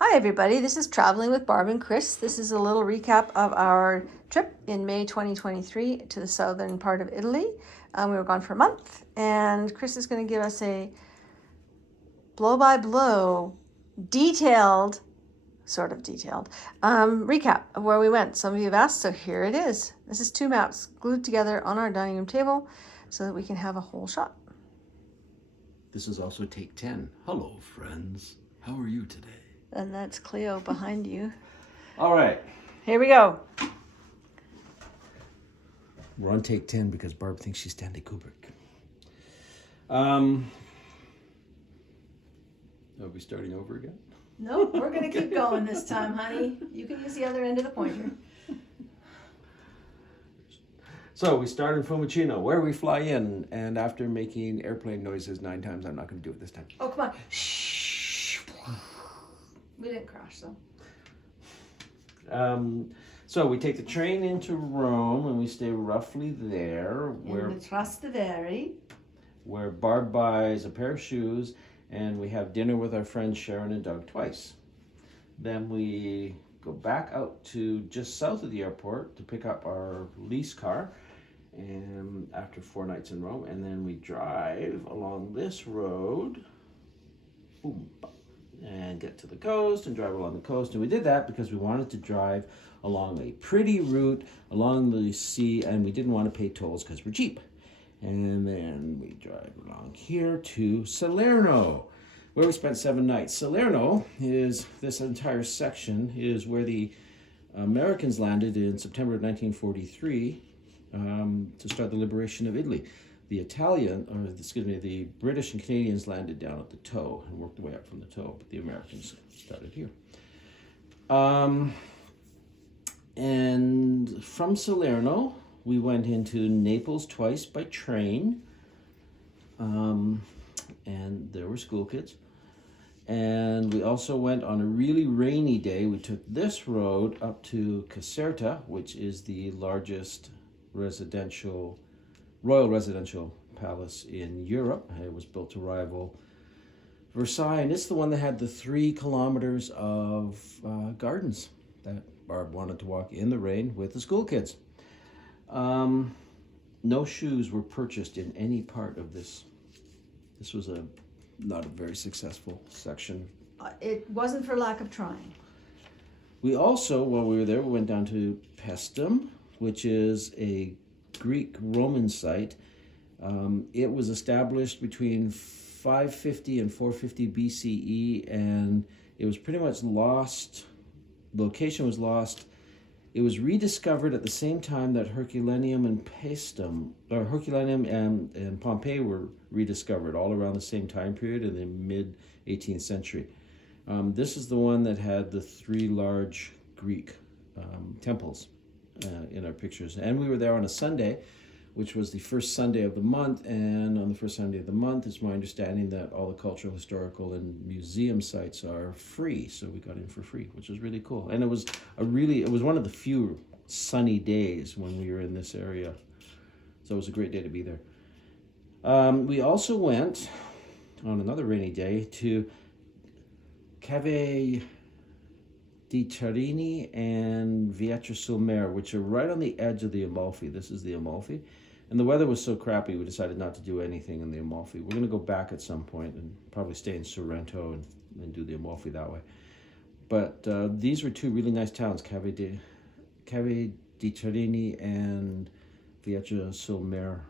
Hi, everybody. This is Traveling with Barb and Chris. This is a little recap of our trip in May 2023 to the southern part of Italy. We were gone for a month, and Chris is going to give us a blow by blow, detailed, sort of detailed, recap of where we went. Some of you have asked, so here it is. This is 2 maps glued together on our dining room table so that we can have a whole shot. This is also take 10. Hello, friends. How are you today? And that's Cleo behind you. All right. Here we go. We're on take 10 because Barb thinks she's Stanley Kubrick. Are we starting over again? Nope, we're going to keep going this time, honey. You can use the other end of the pointer. So we start in Fiumicino, where we fly in, and after making airplane noises 9 times, I'm not going to do it this time. Oh, come on. Shh. We didn't crash, though. So we take the train into Rome, and we stay roughly there, In the Trastevere. where Barb buys a pair of shoes, and we have dinner with our friends Sharon and Doug twice. Then we go back out to just south of the airport to pick up our lease car, and after 4 nights in Rome, and then we drive along this road, boom, and get to the coast and drive along the coast. And we did that because we wanted to drive along a pretty route along the sea, and we didn't want to pay tolls because we're cheap. And then we drive along here to Salerno, where we spent 7 nights. Salerno is, this entire section is where the Americans landed in September of 1943 to start the liberation of Italy. The the British and Canadians landed down at the toe and worked their way up from the toe, but the Americans started here. And from Salerno, we went into Naples twice by train, and there were school kids. And we also went on a really rainy day. We took this road up to Caserta, which is the largest royal residential palace in Europe. It was built to rival Versailles, and it's the one that had the 3 kilometers of gardens that Barb wanted to walk in the rain with the school kids. No shoes were purchased in any part of this. This was not a very successful section. It wasn't for lack of trying. We also, while we were there, we went down to Paestum, which is a Greek-Roman site. It was established between 550 and 450 BCE, and it was pretty much lost. Location was lost. It was rediscovered at the same time that Herculaneum and Paestum, or Herculaneum and Pompeii were rediscovered, all around the same time period in the mid-18th century. This is the one that had the 3 large Greek temples in our pictures. And we were there on a Sunday, which was the first Sunday of the month. And on the first Sunday of the month, it's my understanding that all the cultural, historical, and museum sites are free. So we got in for free, which was really cool. And it was one of the few sunny days when we were in this area. So it was a great day to be there. We also went on another rainy day to Cave di Tarini and Vietri sul Mare, which are right on the edge of the Amalfi. This is the Amalfi. And the weather was so crappy, we decided not to do anything in the Amalfi. We're going to go back at some point and probably stay in Sorrento and do the Amalfi that way. But these were 2 really nice towns, Cave di Tarini and Vietri sul Mare.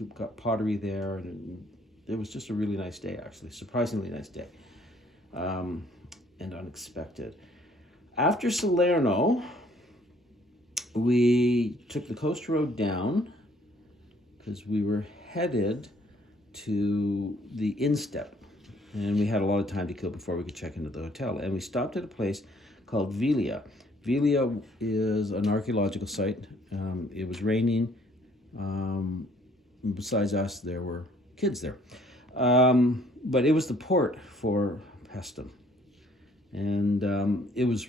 We've got pottery there, and it was just a really nice day, actually. Surprisingly nice day. And unexpected. After Salerno, we took the coast road down because we were headed to the instep, and we had a lot of time to kill before we could check into the hotel. And we stopped at a place called Viglia. Viglia is an archaeological site. It was raining. Besides us, there were kids there. But it was the port for Paestum. And there was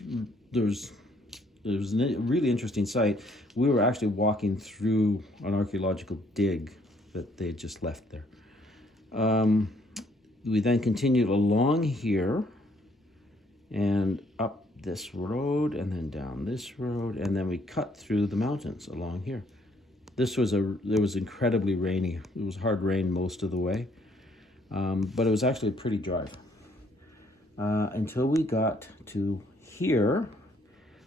a really interesting site. We were actually walking through an archaeological dig that they had just left there. We then continued along here, and up this road and then down this road, and then we cut through the mountains along here. It was incredibly rainy. It was hard rain most of the way, but it was actually a pretty drive until we got to here,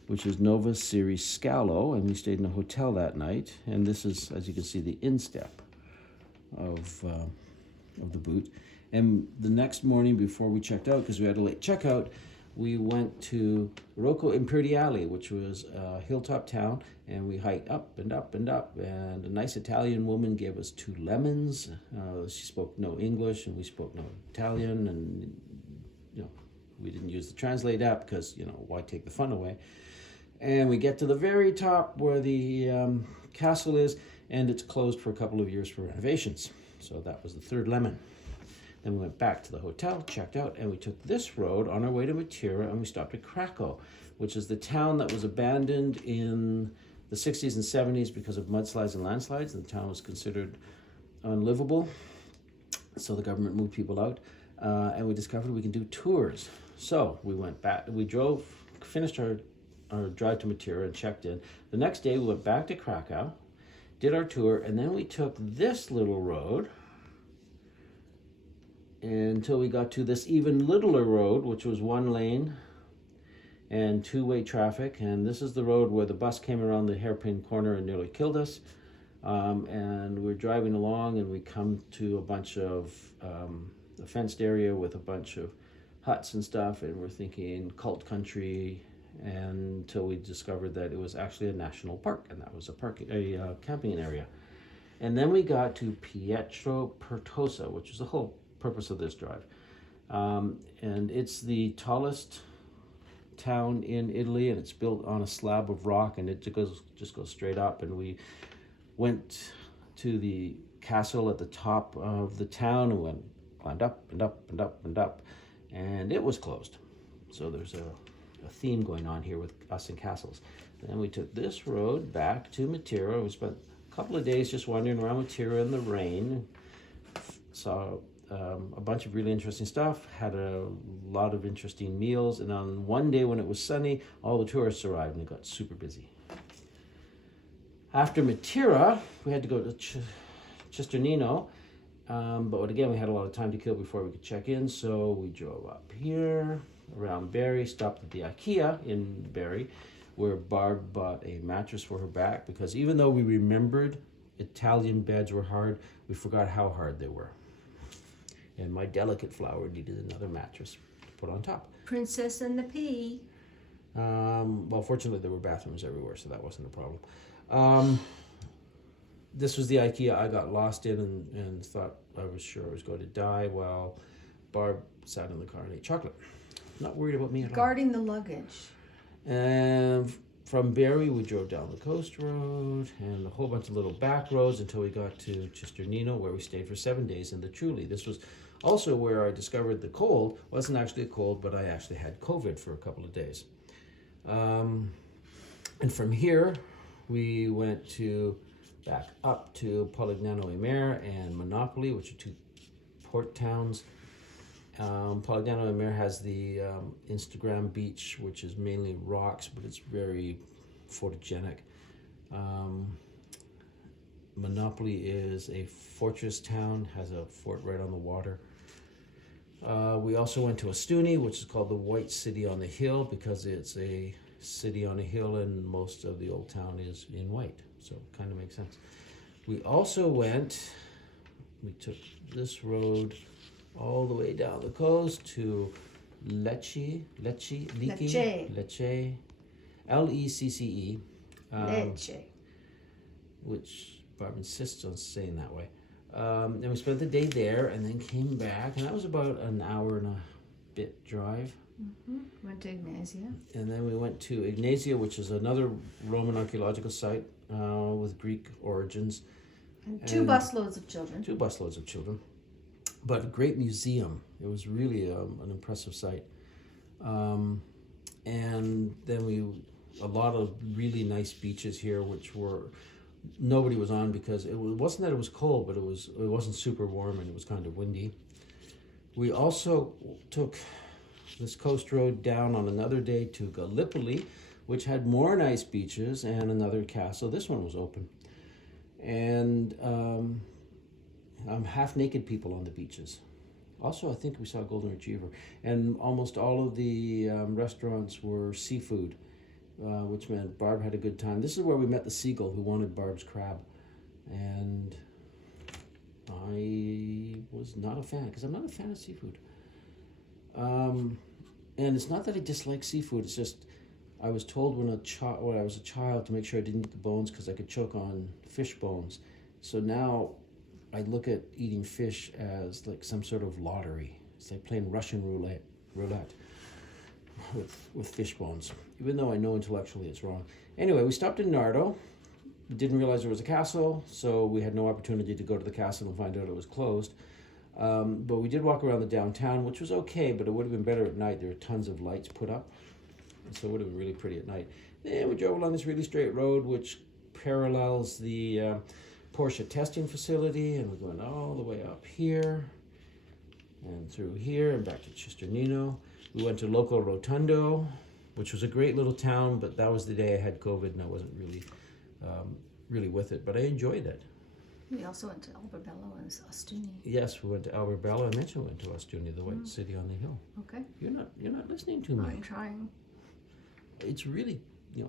which is Nova Series Scalo, and we stayed in a hotel that night. And this is, as you can see, the instep of the boot. And the next morning before we checked out, because we had a late checkout, we went to Rocco Imperiale, which was a hilltop town, and we hiked up and up and up, and a nice Italian woman gave us 2 lemons. She spoke no English, and we spoke no Italian, and we didn't use the Translate app because, why take the fun away? And we get to the very top where the castle is, and it's closed for a couple of years for renovations. So that was the 3rd lemon. Then we went back to the hotel, checked out, and we took this road on our way to Matera, and we stopped at Krakow, which is the town that was abandoned in the 60s and 70s because of mudslides and landslides, and the town was considered unlivable. So the government moved people out, and we discovered we can do tours. So we went back, finished our drive to Matera and checked in. The next day we went back to Krakow, did our tour, and then we took this little road until we got to this even littler road, which was 1 lane and 2-way traffic. And this is the road where the bus came around the hairpin corner and nearly killed us. And we're driving along, and we come to a bunch of a fenced area with a bunch of huts and stuff, and we're thinking cult country, until we discovered that it was actually a national park, and that was a camping area. And then we got to Pietro Pertosa, which is the whole purpose of this drive. And it's the tallest town in Italy, and it's built on a slab of rock, and it just goes straight up. And we went to the castle at the top of the town and climbed up and up and up and up, and it was closed. So there's a theme going on here with us and castles. Then we took this road back to Matera. We spent a couple of days just wandering around Matera in the rain. Saw a bunch of really interesting stuff, had a lot of interesting meals, and on one day when it was sunny, all the tourists arrived and it got super busy. After Matera, we had to go to Cisternino, but again, we had a lot of time to kill before we could check in, so we drove up here around Bari, stopped at the IKEA in Bari, where Barb bought a mattress for her back, because even though we remembered Italian beds were hard, we forgot how hard they were. And my delicate flower needed another mattress to put on top. Princess and the Pea. Well, fortunately, there were bathrooms everywhere, so that wasn't a problem. This was the IKEA I got lost in and thought I was sure I was going to die while Barb sat in the car and ate chocolate. Not worried about me at all. Guarding the luggage. And from Bari, we drove down the coast road and a whole bunch of little back roads until we got to Cisternino, where we stayed for 7 days in the Trulli. This was also where I discovered the cold wasn't actually a cold, but I actually had COVID for a couple of days. And from here, we went back up to Polignano e Mare and Monopoli, which are 2 port towns. Polignano e Mare has the Instagram beach, which is mainly rocks, but it's very photogenic. Monopoli is a fortress town, has a fort right on the water. We also went to Ostuni, which is called the White City on the Hill, because it's a city on a hill and most of the old town is in white, so it kind of makes sense. We also we took this road all the way down the coast to Lecce, Lecce, L-E-C-C-E. Lecce. Which Barb insists on saying that way. And we spent the day there and then came back, and that was about an hour and a bit drive. Mm-hmm. Went to Ignazia. And then we went to Ignazia, which is another Roman archaeological site with Greek origins. And 2 busloads of children. 2 busloads of children. But a great museum. It was really an impressive site. And then a lot of really nice beaches here, which nobody was on because it wasn't that it was cold, but it wasn't super warm and it was kind of windy. We also took this coast road down on another day to Gallipoli, which had more nice beaches and another castle. This one was open. And half naked people on the beaches. Also, I think we saw a golden retriever. And almost all of the restaurants were seafood, which meant Barb had a good time. This is where we met the seagull who wanted Barb's crab. And I was not a fan, because I'm not a fan of seafood. And it's not that I dislike seafood, it's just I was told when I was a child to make sure I didn't eat the bones because I could choke on fish bones. So now I look at eating fish as like some sort of lottery. It's like playing Russian roulette with fish bones, even though I know intellectually it's wrong. Anyway, we stopped in Nardo. Didn't realize there was a castle, so we had no opportunity to go to the castle and find out it was closed. But we did walk around the downtown, which was okay, but it would have been better at night. There were tons of lights put up, so it would have been really pretty at night. Then we drove along this really straight road, which parallels the Porsche testing facility, and we're going all the way up here and through here and back to Cisternino. We went to Local Rotundo, which was a great little town, but that was the day I had COVID and I wasn't really with it, but I enjoyed it. We also went to Alberbello and Ostuni. Yes, we went to Alberbello. I mentioned we went to Ostuni, the white city on the hill. Okay. You're not listening to me. I'm trying. It's really,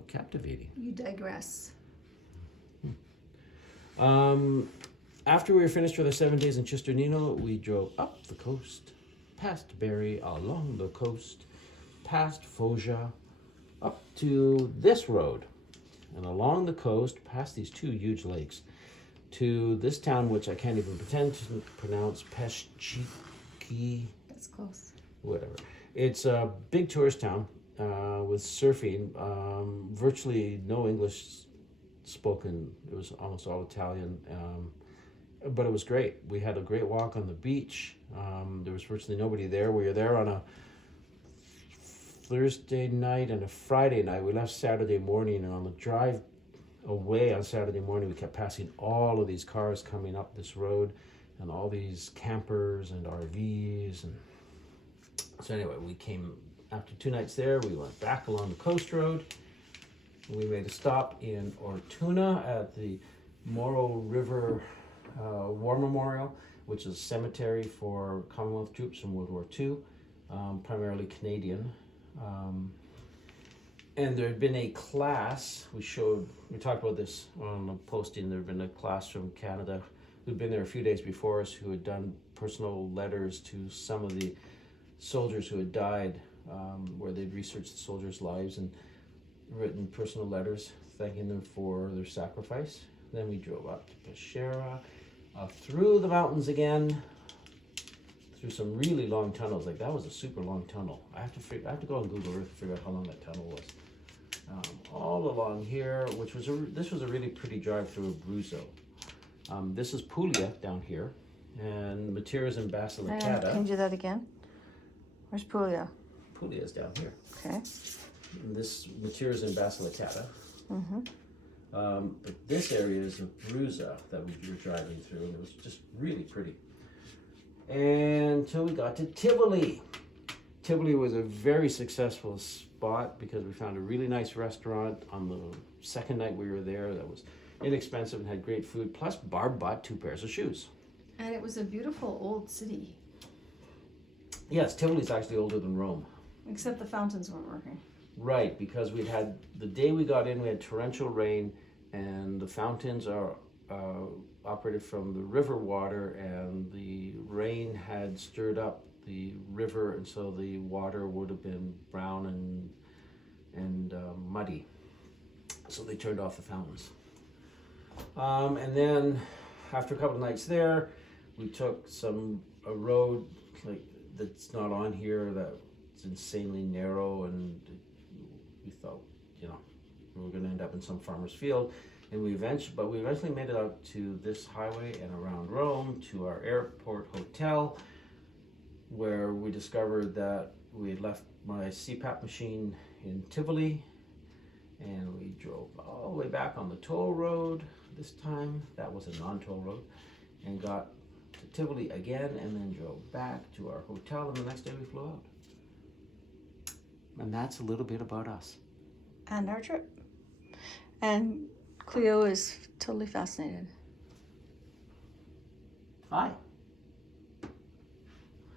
captivating. You digress. After we were finished with our 7 days in Cisternino, we drove up the coast, past Barrie, along the coast, past Foggia, up to this road, and along the coast, past these two huge lakes, to this town, which I can't even pretend to pronounce, Peschiki. That's close. Whatever. It's a big tourist town with surfing. Virtually no English spoken. It was almost all Italian. But it was great. We had a great walk on the beach. There was virtually nobody there. We were there on a Thursday night and a Friday night. We left Saturday morning, and on the drive away on Saturday morning, we kept passing all of these cars coming up this road, and all these campers and RVs. And so anyway, we came after 2 nights there. We went back along the coast road. We made a stop in Ortuna at the Moro River War Memorial, which is a cemetery for Commonwealth troops from World War II, primarily Canadian. And there had been a class, we talked about this on the posting, there had been a class from Canada who'd been there a few days before us who had done personal letters to some of the soldiers who had died, where they'd researched the soldiers' lives and written personal letters thanking them for their sacrifice. Then we drove up to Pescara, through the mountains again, through some really long tunnels. Like, that was a super long tunnel. I have to go on Google Earth to figure out how long that tunnel was. All along here, this was a really pretty drive through Abruzzo. This is Puglia down here, and Matera's in Basilicata. Can you do that again? Where's Puglia? Puglia is down here. Okay. And this Matera's in Basilicata. Mm-hmm. But this area is Abruzzo that we were driving through, and it was just really pretty. Until we got to Tivoli. Tivoli was a very successful spot because we found a really nice restaurant on the second night we were there that was inexpensive and had great food. Plus, Barb bought 2 pairs of shoes. And it was a beautiful old city. Yes, Tivoli's actually older than Rome. Except the fountains weren't working. Right, because the day we got in, we had torrential rain, and the fountains are operated from the river water, and the rain had stirred up the river, and so the water would have been brown and muddy. So they turned off the fountains. And then after a couple of nights there, we took a road like that's not on here, that's insanely narrow, and we thought, we were going to end up in some farmer's field. And we eventually made it out to this highway and around Rome to our airport hotel, where we discovered that we had left my CPAP machine in Tivoli, and we drove all the way back on the toll road this time. That was a non-toll road, and got to Tivoli again, and then drove back to our hotel, and the next day we flew out. And that's a little bit about us. And our trip. And Cleo is totally fascinated. Hi.